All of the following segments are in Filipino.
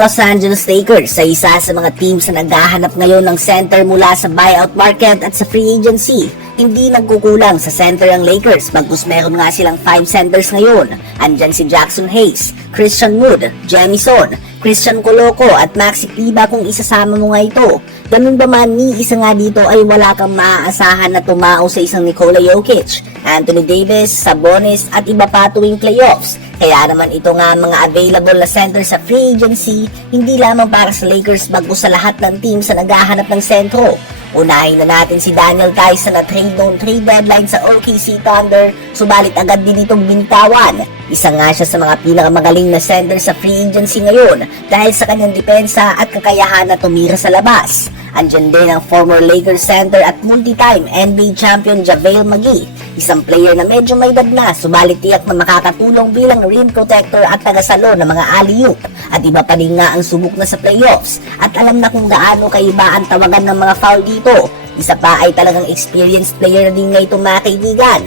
Los Angeles Lakers ay isa sa mga teams na naghahanap ngayon ng center mula sa buyout market at sa free agency. Hindi nagkukulang sa center ang Lakers, bagkus meron nga silang 5 centers ngayon. Andyan si Jackson Hayes, Christian Wood, Jamison, Christian Coloco at Maxi Kleber kung isasama mo nga ito. Ganun ba man, ni isa nga dito ay wala kang maaasahan na tumao sa isang Nikola Jokic, Anthony Davis, Sabonis at iba pa tuwing playoffs. Kaya naman ito nga mga available na center sa free agency, hindi lamang para sa Lakers bagkus sa lahat ng teams na naghahanap ng sentro. Unahin na natin si Daniel Theis na trade noong trade deadline sa OKC Thunder, subalit agad din itong binitawan. Isa nga siya sa mga pinakamagaling na center sa free agency ngayon dahil sa kanyang depensa at kakayahan na tumira sa labas. Andyan din ang former Lakers center at multi-time NBA champion JaVale McGee, isang player na medyo may edad na subalit tiyak na makakatulong bilang rim protector at tagasalo ng mga alley-oop. At iba pa rin nga ang subok na sa playoffs at alam na kung gaano kaiba ang tawagan ng mga foul dito. Isa pa ay talagang experienced player na din nga itong mga kaibigan.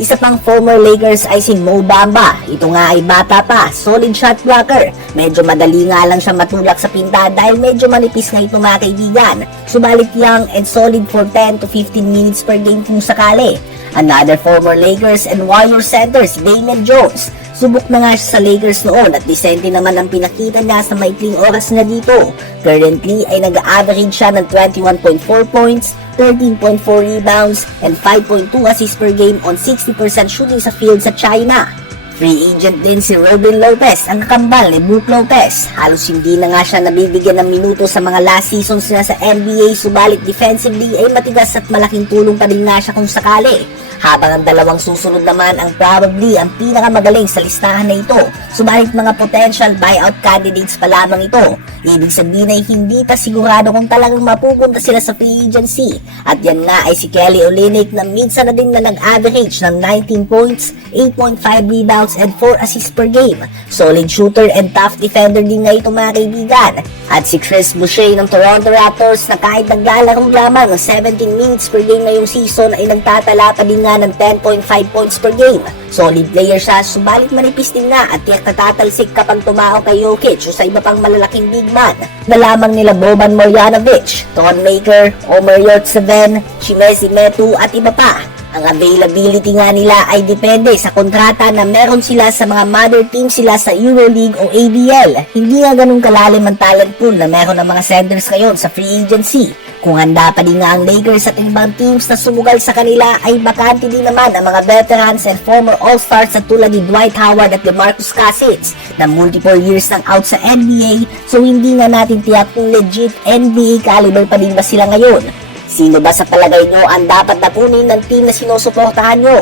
Isa pang former Lakers ay si Mo Bamba. Ito nga ay bata pa, solid shot blocker. Medyo madali nga lang siya matulak sa pinta dahil medyo manipis nga itong mga kaibigan. Subalit young and solid for 10 to 15 minutes per game kung sakali. Another former Lakers and Warriors center si Damian Jones. Subok na nga siya sa Lakers noon at disente naman ang pinakita niya sa maikling oras na dito. Currently ay nag-average siya ng 21.4 points, 13.4 rebounds, and 5.2 assists per game on 60% shooting sa field sa China. Free agent din si Robin Lopez, ang kakambal ni Brook Lopez. Halos hindi na nga siya nabibigyan ng minuto sa mga last seasons na sa NBA, subalit defensively ay matigas at malaking tulong pa din nga siya kung sakali. Habang ang dalawang susunod naman ang probably ang pinakamagaling sa listahan na ito, subalit mga potential buyout candidates pa lamang ito. Ibig sabihin ay hindi pa sigurado kung talagang mapupunta sila sa free agency. At yan nga ay si Kelly Olynyk na minsan na din na nag-average ng 19 points, 8.5 rebounds and 4 assists per game. Solid shooter and tough defender din nga ito mga kaibigan. At si Chris Boucher ng Toronto Raptors na kahit naglalaro lamang ng 17 minutes per game ngayong season ay nagtatala pa din nga ng 10.5 points per game. Solid player siya, subalit manipis din nga at tiyak natatalsik kapag tumao kay Jokic o sa iba pang malalaking big man na lamang nila Boban Marjanovic, Thon Maker, Omer Yurtseven, Chimezie Metu at iba pa. Ang availability nga nila ay depende sa kontrata na meron sila sa mga mother team sila sa EuroLeague o ABL. Hindi nga ganun kalalim ang talent pool na meron ng mga centers ngayon sa free agency. Kung handa pa din nga ang Lakers at ibang teams na sumugal sa kanila ay bakante din naman ang mga veterans and former all-stars na tulad ni Dwight Howard at DeMarcus Cousins na multiple years nang out sa NBA, so hindi nga natin tiyak kung legit NBA caliber pa din ba sila ngayon. Sino ba sa palagay nyo ang dapat napunin ng team na sinusuportahan nyo?